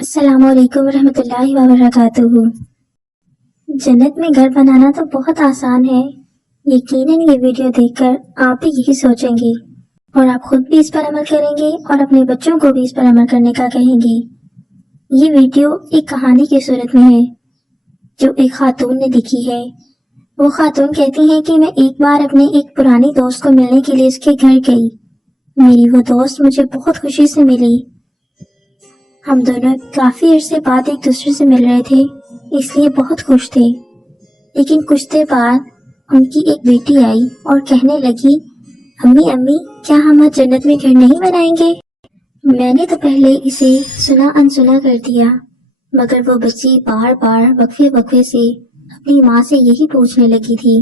अस्सलाम वालेकुम रहमतुल्लाहि व बरकातुहू। जन्नत में घर बनाना तो बहुत आसान है। यकीनन ये वीडियो देखकर आप भी यही सोचेंगे और आप खुद भी इस पर अमल करेंगे और अपने बच्चों को भी इस पर अमल करने का कहेंगे। ये वीडियो एक कहानी की सूरत में है जो एक खातून ने लिखी है। वो खातून कहती है कि मैं एक बार अपने एक पुरानी दोस्त को मिलने के लिए उसके घर गई। मेरी वो दोस्त मुझे बहुत खुशी से मिली। हम दोनों काफी अरसे बाद एक दूसरे से मिल रहे थे, इसलिए बहुत खुश थे। लेकिन कुछ देर बाद उनकी एक बेटी आई और कहने लगी, अम्मी अम्मी क्या हम आज जन्नत में घर नहीं बनाएंगे? मैंने तो पहले इसे सुना अनसुना कर दिया, मगर वो बच्ची बार बार वक्फे से अपनी माँ से यही पूछने लगी थी।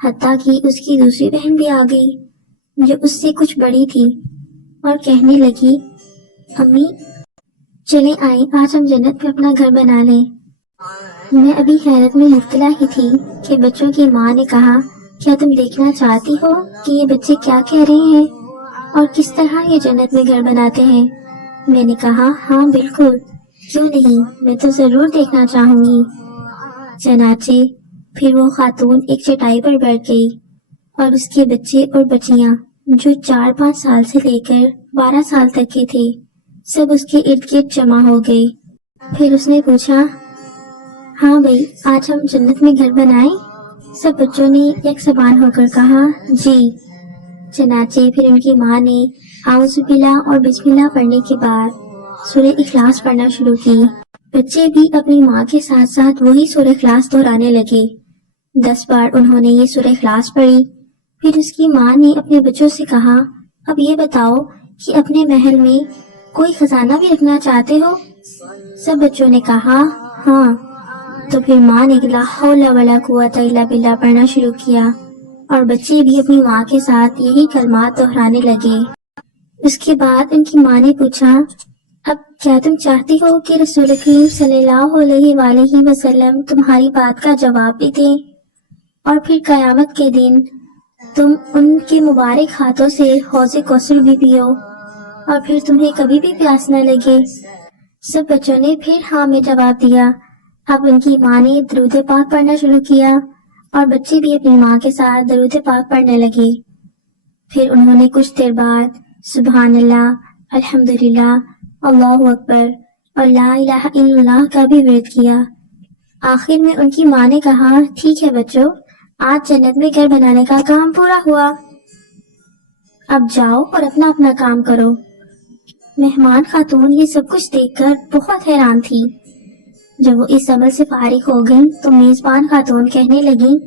हत्ता कि उसकी दूसरी बहन भी आ गई जो उससे कुछ बड़ी थी और कहने लगी, अम्मी चले आई आज हम जन्नत में अपना घर बना लें। मैं अभी हैरत में मुब्तला ही थी कि बच्चों की माँ ने कहा, क्या तुम देखना चाहती हो कि ये बच्चे क्या कह रहे हैं और किस तरह ये जन्नत में घर बनाते हैं? मैंने कहा, हाँ बिल्कुल, क्यों नहीं, मैं तो जरूर देखना चाहूंगी। चनाचे फिर वो खातून एक चटाई पर बैठ गई और उसके बच्चे और बच्चियां जो 4-5 साल से लेकर 12 साल तक के थे सब उसके इर्द गिर्द जमा हो गए। फिर उसने पूछा, हाँ भाई आज हम जन्नत में घर बनाएं? सब बच्चों ने एक ज़बान होकर कहा, जी। चनाचे फिर उनकी माँ ने आउज़ुबिल्लाह और बिस्मिल्लाह पढ़ने के बाद सूरह इखलास पढ़ना शुरू की। बच्चे भी अपनी माँ के साथ साथ वही सूरह इखलास दोहराने लगे। 10 बार उन्होंने ये सूरह इखलास पढ़ी। फिर उसकी माँ ने अपने बच्चों से कहा, अब ये बताओ कि अपने महल में कोई खजाना भी रखना चाहते हो? सब बच्चों ने कहा, हाँ। तो फिर माँ ने ला हौला वला कुव्वता इल्ला बिल्लाह पढ़ना शुरू किया और बच्चे भी अपनी माँ के साथ यही कलमात दोहराने लगे। उसके बाद उनकी माँ ने पूछा, अब क्या तुम चाहती हो कि रसूल करीम सल्लल्लाहु अलैहि वसल्लम तुम्हारी बात का जवाब भी दें और फिर कयामत के दिन तुम उनके मुबारक हाथों से हौज़े कौसर भी पियो और फिर तुम्हें कभी भी प्यास न लगे? सब बच्चों ने फिर हाँ में जवाब दिया। अब उनकी माँ ने दरूद पाक पढ़ना शुरू किया और बच्चे भी अपनी माँ के साथ दरूद पाक पढ़ने लगे। फिर उन्होंने कुछ देर बाद सुभान अल्लाह, अल्हम्दुलिल्लाह, अल्लाहु अकबर और ला इलाहा इल्लल्लाह का भी विर्द किया। आखिर में उनकी माँ ने कहा, ठीक है बच्चों, आज जन्नत में घर बनाने का काम पूरा हुआ, अब जाओ और अपना अपना काम करो। मेहमान खातून ये सब कुछ देखकर बहुत हैरान थी। जब वो इस अमल से फारिग हो गई तो मेजबान खातून कहने लगी,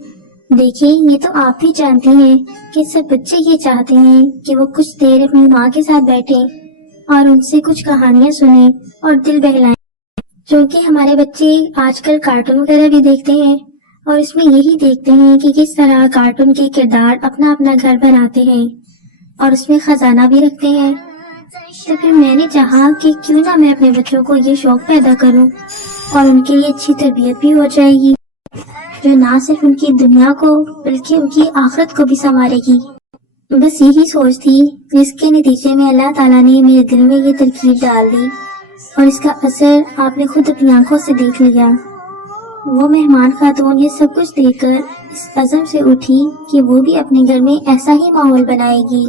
देखिए ये तो आप भी जानती हैं कि सब बच्चे ये चाहते हैं कि वो कुछ देर अपनी माँ के साथ बैठे और उनसे कुछ कहानियां सुने और दिल बहलाएं। क्योंकि हमारे बच्चे आजकल कार्टून वगैरह भी देखते हैं और इसमें यही देखते हैं कि किस तरह कार्टून के किरदार अपना अपना घर बनाते हैं और उसमें खजाना भी रखते हैं। तो फिर मैंने चाहा कि क्यों ना मैं अपने बच्चों को ये शौक पैदा करूं और उनके लिए अच्छी तरबियत भी हो जाएगी जो ना सिर्फ उनकी दुनिया को बल्कि उनकी आखिरत को भी संवारेगी। बस यही सोच थी जिसके नतीजे में अल्लाह ताला ने मेरे दिल में ये तरकीब डाल दी और इसका असर आपने खुद अपनी आंखों से देख लिया। वो मेहमान खातून ये सब कुछ देखकर इस अज़म से उठी कि वो भी अपने घर में ऐसा ही माहौल बनाएगी,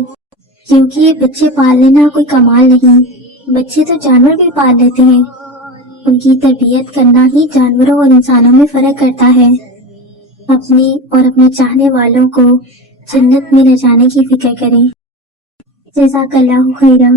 क्योंकि ये बच्चे पाल लेना कोई कमाल नहीं, बच्चे तो जानवर भी पाल लेते हैं। उनकी तरबियत करना ही जानवरों और इंसानों में फर्क करता है। अपने और अपने चाहने वालों को जन्नत में ले जाने की फिक्र करें। जज़ाकल्लाहु खैरा।